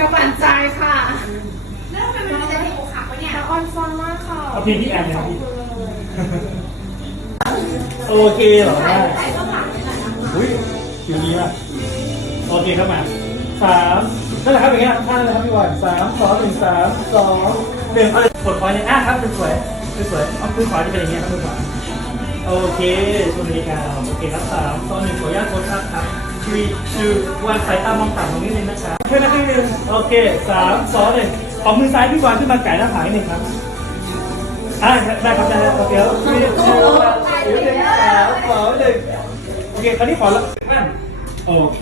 กำลังใจค่ะแล้วทำไมมันจะมีอกหัวะเนี่ยอ่อนฟอนมากค่ะเพลงที่แอนเนี่ยโอเคเหรอได้อุ้ยอยู่ดีป่ะโอเคเข้ามาสามนั่นแหละครับอย่างเงี้ยท่านเลยครับพี่วันสามสองหนึ่งสามสองหนึ่งเอาเลยกดคอยเนี่ยอะครับสวยสวยเอามือขวาจะเป็นอย่างเงี้ยครับมือขวาโอเคชมนาฬิกาโอเคครับสามสองหนึ่งขออนุญาตกดครับครับทรีชูวัน one สายตามองต่ำรงนี้เลยนะครับ นนะพี่หนึ่งโอเคสามสองหนึ่งขอามือซ้ายพี่บอยขึ้นมาไก่หน้าผากนิดหนึ่งครับอ่าได้ครับได้ครับโอเคแล้วมีชื่อว่าหนึ่งสามสองหนึ่งโอเคคราวนี้ขอละแม่นโอเค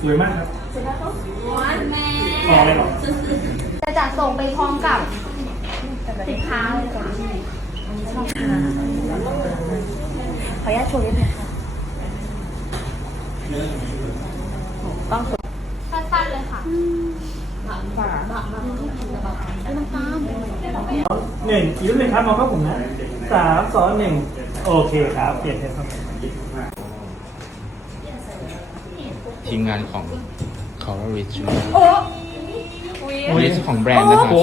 สวยมากครับวันแม่ต่อเลยเหรอจะจัดส่งไปพร้อมกับสินค้าเลยค่ะขออนุญาตโชว์นิดนึงค่ะต้องสุดสั้นๆ เลยค่ะฝาหนึ่งอีกรูปหนึ่งครับมองเข้าผมนะสามสองหนึ่งโอเคครับเปลี่ยนเทปครับทีมงานของ Coral Rich โอ้วันนี้เจ้าของแบรนด์นะครับโอ้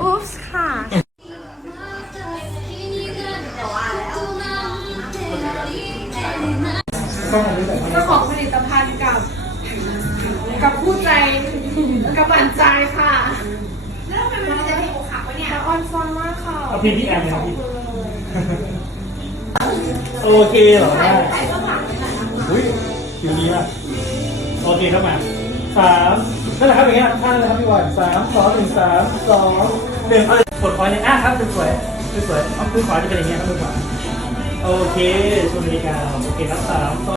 อุ๊ปส์ค่ะก็ทำได้แบบนี้เจ้าของผลิตภัณฑ์กับกับ กับบันใจค่ะแล้วทำไมมันจะมีโอขาวเนี่ยออนฟอนมากค่ะเอาเพลงที่แอนเลยครับพี่โอเคเหรอได้อุ้ยอยู่ดีมากโอเคครับมาสามนั่นแหละครับอย่างเงี้ยท่านเลยครับพี่บอยสามสองหนึ่งสามสองหนึ่งเอาเลยกดพอยเนี่ยอะครับสวยๆสวยๆเอามือขวาจะเป็นอย่างเงี้ยครับมือขวาโอเคชมนาฬิกาโอเคครับสาม